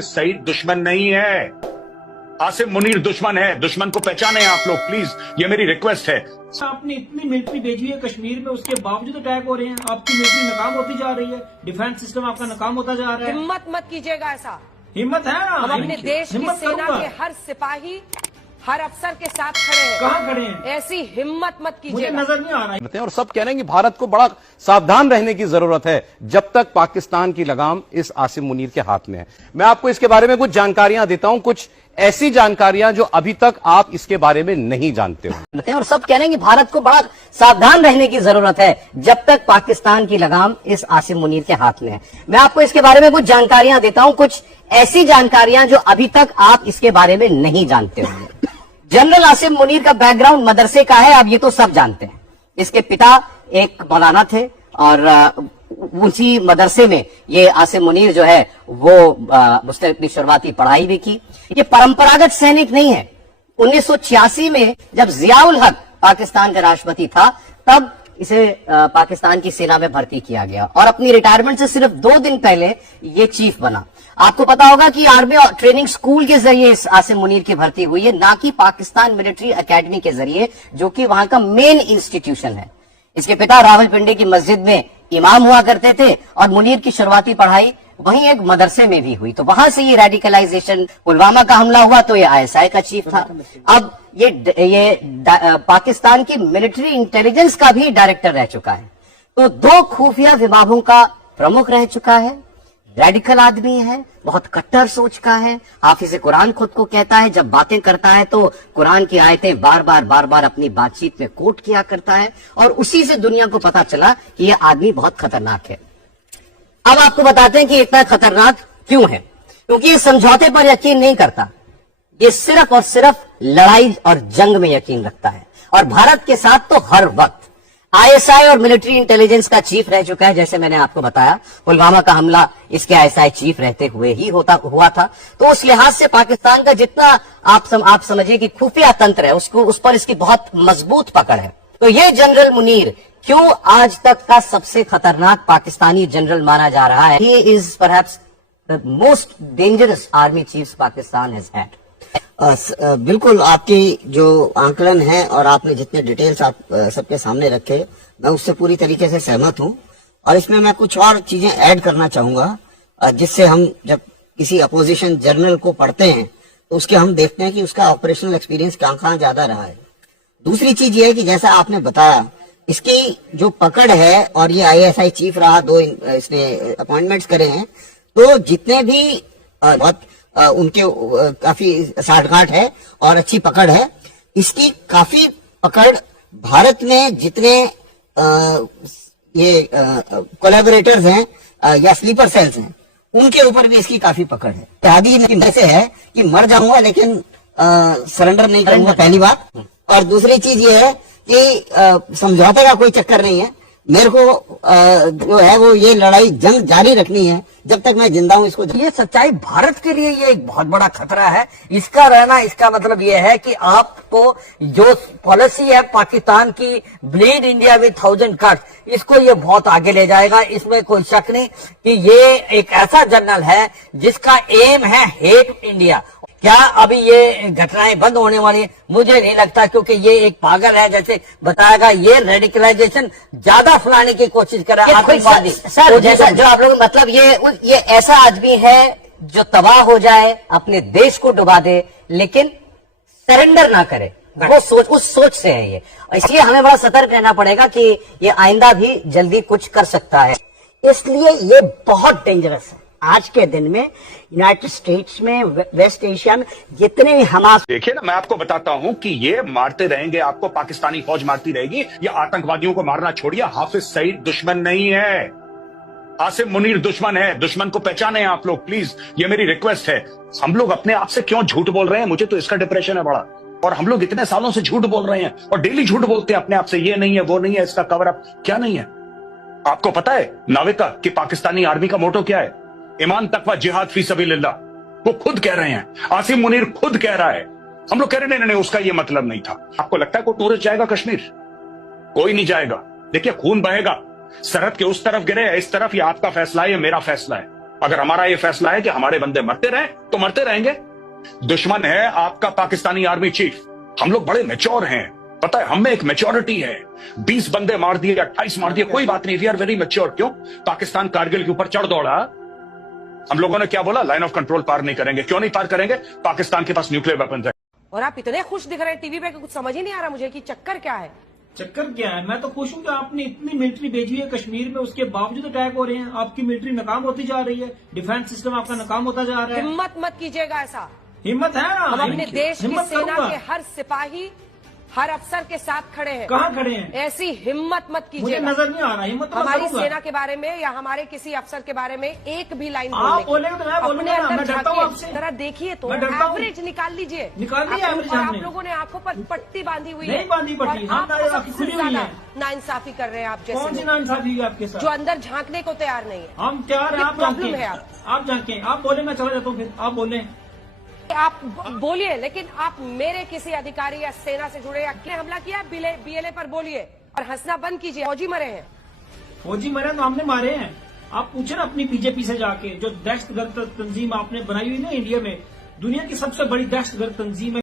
सईद दुश्मन नहीं है, आसिम मुनीर दुश्मन है। दुश्मन को पहचाने आप लोग प्लीज, ये मेरी रिक्वेस्ट है। आपने इतनी मिलिट्री भेजी है कश्मीर में, उसके बावजूद अटैक हो रहे हैं। आपकी मिलिट्री नाकाम होती जा रही है, डिफेंस सिस्टम आपका नाकाम होता जा रहा है। हिम्मत मत कीजिएगा ऐसा। हिम्मत है ना, हम अपने देश की सेना के हर सिपाही, हर अफसर के साथ खड़े हैं। कहाँ खड़े हैं? ऐसी हिम्मत मत मुझे कीजिएगा। नजर नहीं आ रहा है। और सब कह रहे हैं कि भारत को बड़ा सावधान रहने की जरूरत है जब तक पाकिस्तान की लगाम इस आसिम मुनीर के हाथ में है। मैं आपको इसके बारे में कुछ जानकारियां देता हूं, कुछ ऐसी जानकारियां जो अभी तक आप इसके बारे में नहीं जानते हो। और सब कह रहे हैं कि भारत को बड़ा सावधान रहने की जरूरत है जब तक पाकिस्तान की लगाम इस आसिम मुनीर के हाथ में है। मैं आपको इसके बारे में कुछ जानकारियां देता हूं, कुछ ऐसी जानकारियां जो अभी तक आप इसके बारे में नहीं जानते हो। जनरल आसिम मुनीर का बैकग्राउंड मदरसे का है, आप ये तो सब जानते हैं। इसके पिता एक मौलाना थे और उसी मदरसे में ये आसिम मुनीर जो है वो उसने अपनी शुरुआती पढ़ाई भी की। ये परंपरागत सैनिक नहीं है। 1986 में जब जियाउल हक पाकिस्तान का राष्ट्रपति था तब इसे पाकिस्तान की सेना में भर्ती किया गया और अपनी रिटायरमेंट से सिर्फ 2 दिन पहले ये चीफ बना। आपको पता होगा कि आर्मी ट्रेनिंग स्कूल के जरिए इस आसिम मुनीर की भर्ती हुई है, ना कि पाकिस्तान मिलिट्री एकेडमी के जरिए, जो कि वहां का मेन इंस्टीट्यूशन है। इसके पिता रावलपिंडी की मस्जिद में इमाम हुआ करते थे और मुनीर की शुरुआती पढ़ाई वहीं एक मदरसे में भी हुई। तो वहां से ये रेडिकलाइजेशन, पुलवामा का हमला हुआ तो ये आईएसआई का चीफ था। अब ये पाकिस्तान की मिलिट्री इंटेलिजेंस का भी डायरेक्टर रह चुका है। तो 2 खुफिया विभागों का प्रमुख रह चुका है। रेडिकल आदमी है, बहुत कट्टर सोच का है। हाफिज कुरान खुद को कहता है, जब बातें करता है तो कुरान की आयतें बार बार अपनी बातचीत में कोट किया करता है और उसी से दुनिया को पता चला कि यह आदमी बहुत खतरनाक है। अब आपको बताते हैं कि इतना खतरनाक क्यों है। क्योंकि ये समझौते पर यकीन नहीं करता, ये सिर्फ और सिर्फ लड़ाई और जंग में यकीन रखता है। और भारत के साथ तो हर वक्त आईएसआई और मिलिट्री इंटेलिजेंस का चीफ रह चुका है। जैसे मैंने आपको बताया, पुलवामा का हमला इसके आईएसआई चीफ रहते हुए ही हुआ था। तो उस लिहाज से पाकिस्तान का जितना आप समझिए कि खुफिया तंत्र है, उस पर इसकी बहुत मजबूत पकड़ है। तो ये जनरल मुनीर क्यों आज तक का सबसे खतरनाक पाकिस्तानी जनरल माना जा रहा है? He is perhaps the most dangerous army chief Pakistan has had. बिल्कुल, आपकी जो आंकलन है और आपने जितने डिटेल्स आप सबके सामने रखे, मैं उससे पूरी तरीके से सहमत हूं। और इसमें मैं कुछ और चीजें ऐड करना चाहूंगा जिससे हम जब किसी अपोजिशन जर्नल को पढ़ते हैं तो उसके हम देखते हैं कि उसका ऑपरेशनल एक्सपीरियंस कहाँ ज्यादा रहा है। दूसरी चीज ये है कि जैसा आपने बताया, इसकी जो पकड़ है और ये आईएसआई चीफ रहा, 2 इसने अपॉइंटमेंट्स करे हैं, तो जितने भी बहुत उनके काफी साठगांठ है और अच्छी पकड़ है। इसकी काफी पकड़ भारत में जितने ये कोलैबोरेटर्स हैं या स्लीपर सेल्स हैं, उनके ऊपर भी इसकी काफी पकड़ है। इत्यादि ऐसे है कि मर जाऊंगा लेकिन सरेंडर नहीं करूंगा, पहली बात। और दूसरी चीज ये है कि समझौते का कोई चक्कर नहीं है। मेरे को जो है वो ये लड़ाई जंग जारी रखनी है जब तक मैं जिंदा हूं। इसको ये सच्चाई भारत के लिए ये एक बहुत बड़ा खतरा है। इसका रहना, इसका मतलब ये है कि आपको जो पॉलिसी है पाकिस्तान की, ब्लीड इंडिया विद 1000 कट्स, इसको ये बहुत आगे ले जाएगा। इसमें कोई शक नहीं कि ये एक ऐसा जनरल है जिसका एम है हेट इंडिया। क्या अभी ये घटनाएं बंद होने वाली है? मुझे नहीं लगता, क्योंकि ये एक पागल है। जैसे बताया गया, ये रेडिकलाइजेशन ज्यादा फैलाने की कोशिश कर रहा है आतंकवादी। सर, जैसा जो आप लोग मतलब ये ऐसा आदमी है जो तबाह हो जाए, अपने देश को डुबा दे, लेकिन सरेंडर ना करे। वो उस सोच से है ये। इसलिए हमें बड़ा सतर्क रहना पड़ेगा कि ये आइंदा भी जल्दी कुछ कर सकता है। इसलिए ये बहुत डेंजरस है। आज के दिन में यूनाइटेड स्टेट्स में, वेस्ट एशिया में जितने भी हमास, देखिए ना, मैं आपको बताता हूं कि ये मारते रहेंगे आपको, पाकिस्तानी फौज मारती रहेगी। ये आतंकवादियों को मारना छोड़िए। हाफिज सईद दुश्मन नहीं है, आसिम मुनीर दुश्मन है। दुश्मन को पहचाने आप लोग प्लीज, ये मेरी रिक्वेस्ट है। हम लोग अपने आप से क्यों झूठ बोल रहे हैं? मुझे तो इसका डिप्रेशन है बड़ा। और हम लोग इतने सालों से झूठ बोल रहे हैं और डेली झूठ बोलते हैं अपने आप से, ये नहीं है, वो नहीं है, इसका कवर अप क्या नहीं है। आपको पता है नाविका कि पाकिस्तानी आर्मी का मोटो क्या है? ईमान तकवा जिहाद फी सबीलिल्लाह। वो खुद कह रहे हैं, आसिम मुनीर खुद कह रहा है। हम लोग कह रहे नहीं, उसका ये मतलब नहीं था। आपको लगता है कोई टूरिस्ट जाएगा कश्मीर? कोई नहीं जाएगा। देखिए, खून बहेगा। सरहद के उस तरफ गिरे या इस तरफ, ये आपका फैसला है, ये मेरा फैसला है। अगर हमारा ये फैसला है कि हमारे बंदे मरते रहे तो मरते रहेंगे। दुश्मन है आपका पाकिस्तानी आर्मी चीफ। हम लोग बड़े मैच्योर हैं, पता है हम में एक मैच्योरिटी है। 20 बंदे मार दिए, 28 मार दिए, कोई बात नहीं, वी आर वेरी मैच्योर। क्यों? पाकिस्तान कारगिल के ऊपर चढ़ दौड़ा। हम लोगों ने क्या बोला? लाइन ऑफ कंट्रोल पार नहीं करेंगे। क्यों नहीं पार करेंगे? पाकिस्तान के पास न्यूक्लियर वेपन्स है। और आप इतने खुश दिख रहे हैं टीवी पे, कुछ समझ ही नहीं आ रहा मुझे कि चक्कर क्या है। चक्कर क्या है? मैं तो खुश हूं कि आपने इतनी मिलिट्री भेजी है कश्मीर में, उसके बावजूद अटैक हो रहे हैं। आपकी मिलिट्री नाकाम होती जा रही है, डिफेंस सिस्टम आपका नाकाम होता जा रहा है। हिम्मत मत कीजिएगा ऐसा। हिम्मत है ना? हम अपने देश की हिम्मत सेना करूंगा। के हर सिपाही, हर अफसर के साथ खड़े हैं। कहाँ खड़े हैं? ऐसी हिम्मत मत मुझे कीजिएगा। नजर नहीं आ रहा। हिम्मत तो मैं हमारी करूंगा। सेना के बारे में या हमारे किसी अफसर के बारे में एक भी लाइन आप बोलने की। बोलेंगे तो मैं बोलूंगा अपने ना, अंदर मैं डरता हूं झांकिए, आपसे। जरा देखिए तो मैं डरता हूं। एवरेज निकाल लीजिए। निकाल लीजिए average और आप हमने। लोगों ने आंखों पर पट्टी बांधी हुई नहीं है। बांधी पट्टी, और आप हमारी आंखें सबसे खुली हुई ज्यादा है। नाइंसाफी कर रहे हैं आप कौन सी जैसे, नाइंसाफी हुई आपके साथ? जो अंदर झांकने को तैयार नहीं है। हम तैयार हैं, ये आप प्रॉब्लम झांकें। है आप झांकें, आप बोले मैं चला जाता हूँ। फिर आप बोले। आप बोलिए, लेकिन आप मेरे किसी अधिकारी या सेना से जुड़े या किसने हमला किया बीएलए पर बोलिए और हंसना बंद कीजिए। फौजी मरे हैं। फौजी मरे तो हमने मारे हैं। आप पूछे ना अपनी बीजेपी से जाके, जो दहशतगर्द तंजीम आपने बनाई हुई ना इंडिया में, दुनिया की सबसे बड़ी दहशतगर्द तंजीम है।